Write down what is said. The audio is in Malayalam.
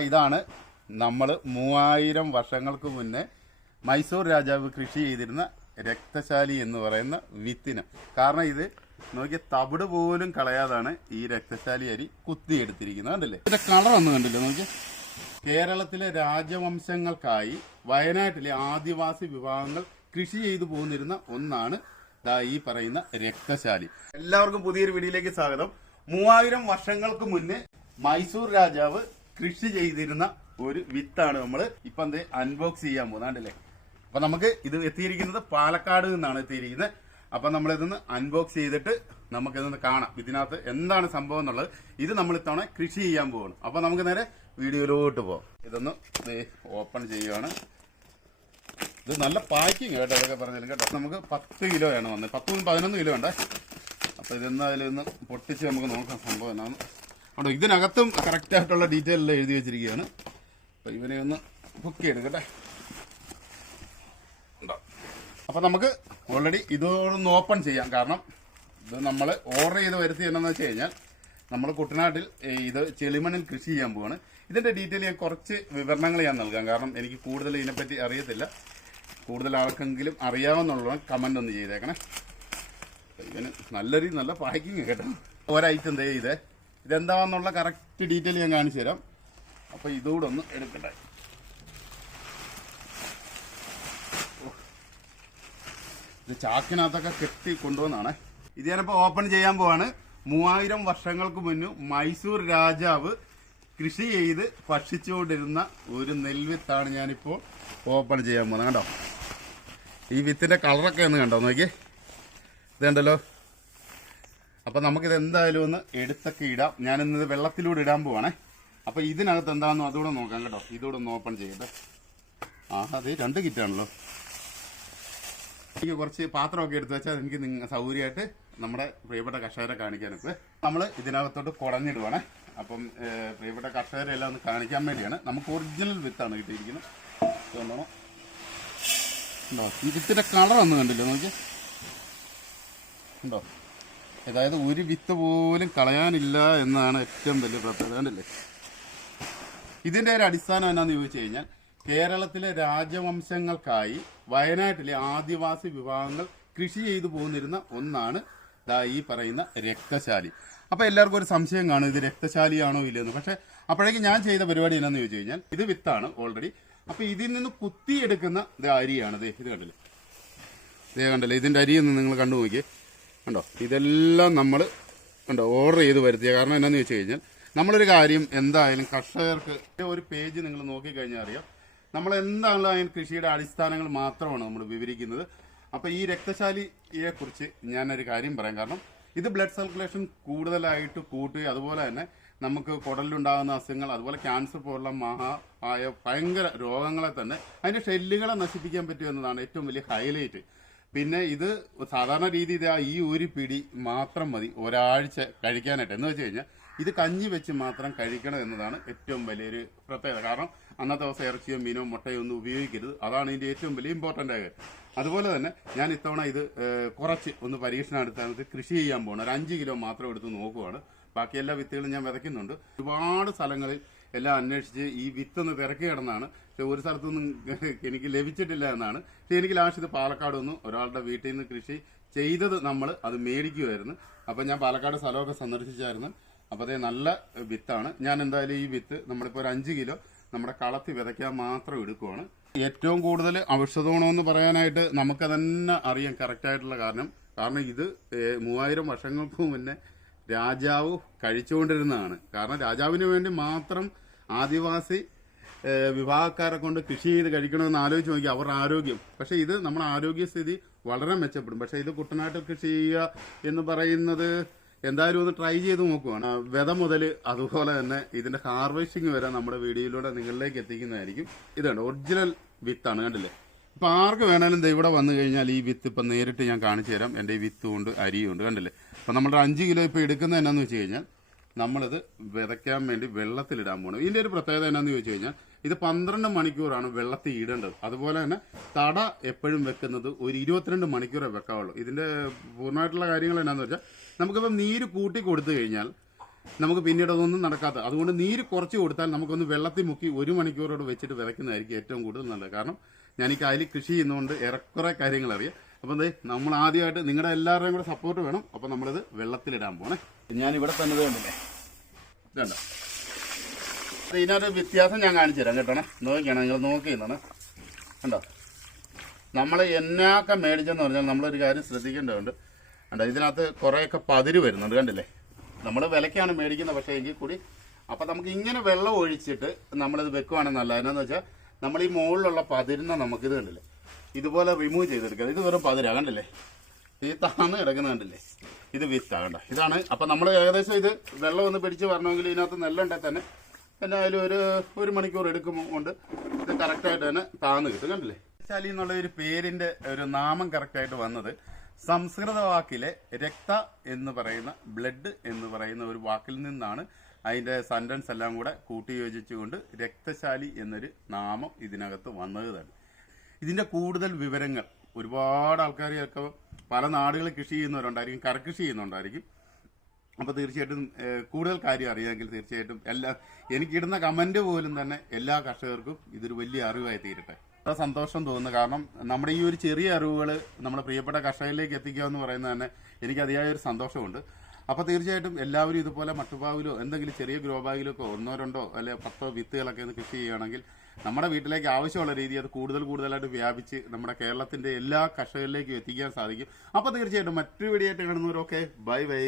ഇതാണ് നമ്മൾ മൂവായിരം വർഷങ്ങൾക്ക് മുന്നേ മൈസൂർ രാജാവ് കൃഷി ചെയ്തിരുന്ന രക്തശാലി എന്ന് പറയുന്ന വിത്തിന്. കാരണം ഇത് നോക്കിയ തവിട് പോലും കളയാതാണ് ഈ രക്തശാലി അരി കുത്തിയെടുത്തിരിക്കുന്നത്. കണ്ടില്ലേ? ഇതിന്റെ കളർ ഒന്ന് കണ്ടില്ലേ നോക്കിയ? കേരളത്തിലെ രാജവംശങ്ങൾക്കായി വയനാട്ടിലെ ആദിവാസി വിഭാഗങ്ങൾ കൃഷി ചെയ്തു പോന്നിരുന്ന ഒന്നാണ് ഈ പറയുന്ന രക്തശാലി. എല്ലാവർക്കും പുതിയൊരു വീഡിയോയിലേക്ക് സ്വാഗതം. മൂവായിരം വർഷങ്ങൾക്ക് മുന്നേ മൈസൂർ രാജാവ് കൃഷി ചെയ്തിരുന്ന ഒരു വിത്താണ് നമ്മൾ ഇപ്പം എന്ത് അൺബോക്സ് ചെയ്യാൻ പോകുന്നതല്ലേ അപ്പൊ നമുക്ക് ഇത് എത്തിയിരിക്കുന്നത് പാലക്കാട് നിന്നാണ് എത്തിയിരിക്കുന്നത്. അപ്പൊ നമ്മൾ ഇതൊന്ന് അൺബോക്സ് ചെയ്തിട്ട് നമുക്ക് ഇതൊന്ന് കാണാം. ഇതിനകത്ത് എന്താണ് സംഭവം എന്നുള്ളത്. ഇത് നമ്മൾ ഇത്തവണ കൃഷി ചെയ്യാൻ പോവാണ് അപ്പൊ നമുക്ക് നേരെ വീഡിയോയിലോട്ട് പോവാം. ഇതൊന്ന് ഓപ്പൺ ചെയ്യുകയാണ് ഇത് നല്ല പാക്കിങ് കേട്ടോ ഇതൊക്കെ പറഞ്ഞില്ല കേട്ടോ. നമുക്ക് പത്ത് കിലോ കിലോയാണ് വന്നത്. പത്ത് പതിനൊന്ന് കിലോ ഉണ്ടേ. അപ്പോൾ ഇതെന്തായാലും അതിലൊന്ന് പൊട്ടിച്ച് നമുക്ക് നോക്കാം സംഭവം എന്നാണ് അവിടെ ഇതിനകത്തും കറക്റ്റ് ആയിട്ടുള്ള ഡീറ്റെയിൽ എഴുതി വെച്ചിരിക്കുകയാണ്. അപ്പോൾ ഇവനെ ഒന്ന് ബുക്ക് ചെയ്തെടുക്കട്ടെ അപ്പോൾ നമുക്ക് ഓൾറെഡി ഇതൊന്ന് ഓപ്പൺ ചെയ്യാം. കാരണം ഇത് നമ്മൾ ഓർഡർ ചെയ്ത് വരുത്തി എന്നു വെച്ച് കഴിഞ്ഞാൽ നമ്മൾ കുട്ടനാട്ടിൽ ഇത് ചെളിമണ്ണിൽ കൃഷി ചെയ്യാൻ പോവാണ്. ഇതിന്റെ ഡീറ്റെയിൽ ഞാൻ കുറച്ച് വിവരണങ്ങൾ ഞാൻ നൽകാം. കാരണം എനിക്ക് കൂടുതൽ ഇതിനെപ്പറ്റി അറിയത്തില്ല. കൂടുതൽ ആർക്കെങ്കിലും അറിയാവുന്നുള്ള കമന്റ് ഒന്ന് ചെയ്തേക്കണേ. ഇവന് നല്ല നല്ല പാക്കിങ് കേട്ടോ. ഒരൈറ്റം ദേ ഇത്. ഇതെന്താണെന്നുള്ള കറക്റ്റ് ഡീറ്റെയിൽ ഞാൻ കാണിച്ചു തരാം. അപ്പൊ ഇതുകൂടെ ഒന്ന് എടുക്കട്ടെ. ഇത് ചാക്കിനകത്തൊക്കെ കെട്ടി കൊണ്ടുവന്നാണ്. ഇത് ഞാനിപ്പോ ഓപ്പൺ ചെയ്യാൻ പോവാണ്. മൂവായിരം വർഷങ്ങൾക്ക് മുന്നു മൈസൂർ രാജാവ് കൃഷി ചെയ്ത് ഭക്ഷിച്ചുകൊണ്ടിരുന്ന ഒരു നെൽവിത്താണ് ഞാനിപ്പോൾ ഓപ്പൺ ചെയ്യാൻ പോകുന്നത് കണ്ടോ? ഈ വിത്തിന്റെ കളറൊക്കെ ഒന്ന് കണ്ടോ? നോക്കിയേ. ഇത് കണ്ടല്ലോ അപ്പൊ നമുക്കിത് എന്തായാലും ഒന്ന് എടുത്തൊക്കെ ഇടാം. ഇന്നത് വെള്ളത്തിലൂടെ ഇടാൻ പോവാണേ. അപ്പൊ ഇതിനകത്ത് എന്താണെന്നോ അതുകൂടെ നോക്കാം കേട്ടോ. ഇതുകൂടെ ഒന്ന് ഓപ്പൺ ചെയ്യട്ടെ. ആ അതെ രണ്ട് കിറ്റാണല്ലോ എനിക്ക് കുറച്ച് പാത്രമൊക്കെ എടുത്ത് വെച്ചാൽ എനിക്ക് നിങ്ങൾ സൗകര്യമായിട്ട് നമ്മുടെ പ്രിയപ്പെട്ട കർഷകരെ കാണിക്കാനൊക്കെ. നമ്മൾ ഇതിനകത്തോട്ട് കുറഞ്ഞിടുവാണേ അപ്പം പ്രിയപ്പെട്ട കർഷകരെ എല്ലാം ഒന്ന് കാണിക്കാൻ വേണ്ടിയാണ്. നമുക്ക് ഒറിജിനൽ വിത്താണ് കിട്ടിയിരിക്കുന്നത്. ഇതുകൊണ്ടാണോ? ഉണ്ടോ? ഈ ഒന്നും കണ്ടില്ല? നോക്കി ഉണ്ടോ? അതായത് ഒരു വിത്ത് പോലും കളയാനില്ല എന്നാണ് ഏറ്റവും വലിയ പ്രത്യേകത ഇതിന്റെ ഒരു അടിസ്ഥാനം എന്നാന്ന് ചോദിച്ചു കഴിഞ്ഞാൽ കേരളത്തിലെ രാജവംശങ്ങൾക്കായി വയനാട്ടിലെ ആദിവാസി വിഭാഗങ്ങൾ കൃഷി ചെയ്തു പോന്നിരുന്ന ഒന്നാണ് ദാ ഈ പറയുന്ന രക്തശാലി. അപ്പൊ എല്ലാവർക്കും ഒരു സംശയം കാണും ഇത് രക്തശാലിയാണോ ഇല്ലെന്ന് പക്ഷെ അപ്പോഴേക്കും ഞാൻ ചെയ്ത പരിപാടി എന്നാന്ന് ചോദിച്ചു കഴിഞ്ഞാൽ ഇത് വിത്താണ് ഓൾറെഡി അപ്പൊ ഇതിൽ നിന്ന് കുത്തിയെടുക്കുന്ന അരിയാണ് ഇത് കണ്ടില്ലേ? ഇതേ കണ്ടല്ലേ? ഇതിന്റെ അരി നിങ്ങൾ കണ്ടു നോക്കിയേ കണ്ടോ? ഇതെല്ലാം നമ്മൾ കണ്ടോ ഓർഡർ ചെയ്ത് വരുത്തിയ. കാരണം എന്നാന്ന് വെച്ച് കഴിഞ്ഞാൽ നമ്മളൊരു കാര്യം എന്തായാലും കർഷകർക്ക് ഒരു പേജ് നിങ്ങൾ നോക്കിക്കഴിഞ്ഞാൽ അറിയാം. നമ്മൾ എന്താണല്ലോ അതിന് കൃഷിയുടെ അടിസ്ഥാനങ്ങൾ മാത്രമാണ് നമ്മൾ വിവരിക്കുന്നത്. അപ്പൊ ഈ രക്തശാലിയെ കുറിച്ച് ഞാനൊരു കാര്യം പറയാം. കാരണം ഇത് ബ്ലഡ് സർക്കുലേഷൻ കൂടുതലായിട്ട് കൂട്ടുകയും അതുപോലെ തന്നെ നമുക്ക് കുടലിലുണ്ടാകുന്ന അസുഖങ്ങൾ അതുപോലെ ക്യാൻസർ പോലുള്ള മഹാ ആയ ഭയങ്കര രോഗങ്ങളെ തന്നെ അതിന്റെ ഷെല്ലുകളെ നശിപ്പിക്കാൻ പറ്റുമെന്നതാണ് ഏറ്റവും വലിയ ഹൈലൈറ്റ് പിന്നെ ഇത് സാധാരണ രീതി ഇതാ ഈ ഒരു പിടി മാത്രം മതി ഒരാഴ്ച കഴിക്കാനായിട്ട്. എന്ന് വെച്ച് കഴിഞ്ഞാൽ ഇത് കഞ്ഞി വെച്ച് മാത്രം കഴിക്കണം എന്നതാണ് ഏറ്റവും വലിയൊരു പ്രത്യേകത. കാരണം അന്നത്തെ ദിവസം ഇറച്ചിയോ മീനോ മുട്ടയോ ഒന്നും ഉപയോഗിക്കരുത്. അതാണ് ഇതിന്റെ ഏറ്റവും വലിയ ഇമ്പോർട്ടന്റ് ആയത് അതുപോലെ തന്നെ ഞാൻ ഇത്തവണ ഇത് കുറച്ച് ഒന്ന് പരീക്ഷണാടിസ്ഥാനത്തിൽ കൃഷി ചെയ്യാൻ പോകണം ഒരു അഞ്ച് കിലോ മാത്രം എടുത്ത് നോക്കുവാണ്. ബാക്കി എല്ലാ വിത്തുകളും ഞാൻ വിതയ്ക്കുന്നുണ്ട്. ഒരുപാട് സ്ഥലങ്ങളിൽ എല്ലാം അന്വേഷിച്ച് ഈ വിത്തൊന്ന് തിരക്കി കിടന്നാണ്. പക്ഷെ ഒരു സ്ഥലത്തൊന്നും എനിക്ക് ലഭിച്ചിട്ടില്ല എന്നാണ്. പക്ഷെ എനിക്ക് ലാസ്റ്റ് ഇത് പാലക്കാട് ഒന്നും ഒരാളുടെ വീട്ടിൽ നിന്ന് കൃഷി ചെയ്തത് നമ്മൾ അത് മേടിക്കുമായിരുന്നു അപ്പം ഞാൻ പാലക്കാട് സ്ഥലമൊക്കെ സന്ദർശിച്ചായിരുന്നു. അപ്പോൾ അതേ നല്ല വിത്താണ്. ഞാൻ എന്തായാലും ഈ വിത്ത് നമ്മളിപ്പോൾ ഒരു അഞ്ച് കിലോ നമ്മുടെ കളത്തി വിതയ്ക്കാൻ മാത്രം എടുക്കുവാണ്. ഏറ്റവും കൂടുതൽ ഔഷധഗുണമെന്ന് പറയാനായിട്ട് നമുക്ക് തന്നെ അറിയാം കറക്റ്റായിട്ടുള്ള കാരണം. കാരണം ഇത് മൂവായിരം വർഷങ്ങൾക്ക് മുന്നേ രാജാവ് കഴിച്ചുകൊണ്ടിരുന്നതാണ്. കാരണം രാജാവിന് വേണ്ടി മാത്രം ആദിവാസി വിഭാഗക്കാരെ കൊണ്ട് കൃഷി ചെയ്ത് കഴിക്കണമെന്ന് ആലോചിച്ച് നോക്കി അവരുടെ ആരോഗ്യം. പക്ഷേ ഇത് നമ്മുടെ ആരോഗ്യസ്ഥിതി വളരെ മെച്ചപ്പെടും. പക്ഷേ ഇത് കുട്ടനാട്ടിൽ കൃഷി ചെയ്യുക എന്ന് പറയുന്നത് എന്തായാലും ഒന്ന് ട്രൈ ചെയ്ത് നോക്കുവാണ്. വിത മുതൽ അതുപോലെ തന്നെ ഇതിന്റെ ഹാർവെസ്റ്റിംഗ് വരെ നമ്മുടെ വീഡിയോയിലൂടെ നിങ്ങളിലേക്ക് എത്തിക്കുന്നതായിരിക്കും. ഇതാണ് ഒറിജിനൽ വിത്താണ് കണ്ടില്ലേ? ഇപ്പൊ ആർക്ക് ദേ ഇവിടെ വന്നു കഴിഞ്ഞാൽ ഈ വിത്ത് ഇപ്പൊ നേരിട്ട് ഞാൻ കാണിച്ചു തരാം. എന്റെ ഈ വിത്തും ഉണ്ട് അരിയും ഉണ്ട് കണ്ടില്ലേ? അപ്പൊ നമ്മുടെ അഞ്ച് കിലോ ഇപ്പൊ എടുക്കുന്നത് എന്നാന്ന് വെച്ച് കഴിഞ്ഞാൽ നമ്മളിത് വിതയ്ക്കാൻ വേണ്ടി വെള്ളത്തിലിടാൻ പോകണം ഇതിന്റെ ഒരു പ്രത്യേകത എന്നാന്ന് ചോദിച്ചു കഴിഞ്ഞാൽ ഇത് പന്ത്രണ്ട് മണിക്കൂറാണ് വെള്ളത്തിൽ ഇടേണ്ടത്. അതുപോലെ തന്നെ തട എപ്പോഴും വെക്കുന്നത് ഒരു ഇരുപത്തിരണ്ട് മണിക്കൂറേ വെക്കാവുള്ളൂ. ഇതിന്റെ പൂർണമായിട്ടുള്ള കാര്യങ്ങൾ എന്നാന്ന് വെച്ചാൽ നമുക്കിപ്പം നീര് കൂട്ടി കൊടുത്തു കഴിഞ്ഞാൽ നമുക്ക് പിന്നീട് അതൊന്നും നടക്കാത്ത അതുകൊണ്ട് നീര് കുറച്ച് കൊടുത്താൽ നമുക്കൊന്ന് വെള്ളത്തിൽ മുക്കി ഒരു മണിക്കൂറോട് വെച്ചിട്ട് വിതയ്ക്കുന്നതായിരിക്കും ഏറ്റവും കൂടുതൽ നല്ലത്. കാരണം ഞാൻ ഈ കായലിൽ കൃഷി ചെയ്യുന്നതുകൊണ്ട് ഏറെക്കുറെ കാര്യങ്ങൾ അറിയാം അപ്പം ദേ നമ്മൾ ആദ്യമായിട്ട് നിങ്ങളുടെ എല്ലാവരുടെയും കൂടെ സപ്പോർട്ട് വേണം. അപ്പം നമ്മളിത് വെള്ളത്തിലിടാൻ പോണേ. ഞാൻ ഇവിടെ തന്നെ ഇത് കണ്ടില്ലേ ഇതുണ്ടോ ഇതിനൊരു വ്യത്യാസം ഞാൻ കാണിച്ചു തരാം കേട്ടോ നോക്കിയാണ് നിങ്ങൾ നോക്കിയിരുന്നാണ്. കണ്ടോ? നമ്മൾ എന്നാക്ക മേടിച്ചെന്ന് പറഞ്ഞാൽ നമ്മളൊരു കാര്യം ശ്രദ്ധിക്കേണ്ടതുണ്ട്. കണ്ടോ ഇതിനകത്ത് കുറേയൊക്കെ പതിര് വരുന്നുണ്ട് കണ്ടില്ലേ? നമ്മൾ വിലക്കാണ് മേടിക്കുന്നത് പക്ഷേ എങ്കിൽ കൂടി അപ്പം നമുക്ക് ഇങ്ങനെ വെള്ളം ഒഴിച്ചിട്ട് നമ്മളിത് വെക്കുവാണെങ്കിൽ നല്ല എന്നാന്ന് വെച്ചാൽ നമ്മൾ ഈ മുകളിലുള്ള പതിരുന്ന നമുക്കിത് കണ്ടില്ലേ? ഇതുപോലെ റിമൂവ് ചെയ്തെടുക്കുക. ഇത് വെറും പതിര കണ്ടില്ലേ? ഈ താന്ന് കിടക്കുന്ന കണ്ടില്ലേ? ഇത് വിത്താ കണ്ട? ഇതാണ്. അപ്പം നമ്മൾ ഏകദേശം ഇത് വെള്ളം ഒന്ന് പിടിച്ച് വരണമെങ്കിൽ ഇതിനകത്ത് നെല്ലുണ്ടെങ്കിൽ തന്നെ എന്നായാലും ഒരു ഒരു മണിക്കൂർ എടുക്കുമ്പോൾ കൊണ്ട് ഇത് കറക്റ്റായിട്ട് തന്നെ താന്ന് കിട്ടും കണ്ടില്ലേ? ശാലി എന്നുള്ള ഒരു പേരിന്റെ ഒരു നാമം കറക്റ്റായിട്ട് വന്നത് സംസ്കൃത വാക്കിലെ രക്ത എന്ന് പറയുന്ന ബ്ലഡ് എന്ന് പറയുന്ന ഒരു വാക്കിൽ നിന്നാണ്. അതിന്റെ സെന്റൻസ് എല്ലാം കൂടെ കൂട്ടിയോജിച്ചുകൊണ്ട് രക്തശാലി എന്നൊരു നാമം ഇതിനകത്ത് വന്നത് തന്നെ. ഇതിന്റെ കൂടുതൽ വിവരങ്ങൾ ഒരുപാട് ആൾക്കാരെയൊക്കെ പല നാടുകളിൽ കൃഷി ചെയ്യുന്നവരുണ്ടായിരിക്കും കരകൃഷി ചെയ്യുന്നുണ്ടായിരിക്കും അപ്പോൾ തീർച്ചയായിട്ടും കൂടുതൽ കാര്യം അറിയാമെങ്കിൽ തീർച്ചയായിട്ടും എല്ലാ എനിക്കിടുന്ന കമന്റ് പോലും തന്നെ എല്ലാ കർഷകർക്കും ഇതൊരു വലിയ അറിവായി തീരട്ടെ. വളരെ സന്തോഷം തോന്നുന്നു. കാരണം നമ്മുടെ ഈ ഒരു ചെറിയ അറിവുകൾ നമ്മുടെ പ്രിയപ്പെട്ട കർഷകരിലേക്ക് എത്തിക്കുക എന്ന് പറയുന്നത് തന്നെ എനിക്ക് അതിയായ ഒരു സന്തോഷമുണ്ട്. അപ്പോൾ തീർച്ചയായിട്ടും എല്ലാവരും ഇതുപോലെ മട്ടുപാവിലോ എന്തെങ്കിലും ചെറിയ ഗ്രോ ബാഗിലൊക്കെ ഒന്നോ രണ്ടോ അല്ലെ പത്തോ വിത്തുകളൊക്കെ ഒന്ന് കൃഷി ചെയ്യുകയാണെങ്കിൽ നമ്മുടെ വീട്ടിലേക്ക് ആവശ്യമുള്ള രീതി അത് കൂടുതൽ കൂടുതലായിട്ട് വ്യാപിച്ച് നമ്മുടെ കേരളത്തിന്റെ എല്ലാ കർഷകരിലേക്കും എത്തിക്കാൻ സാധിക്കും. അപ്പൊ തീർച്ചയായിട്ടും മറ്റൊരു വീഡിയോ ആയിട്ട് കാണുന്നവരൊക്കെ ബൈ ബൈ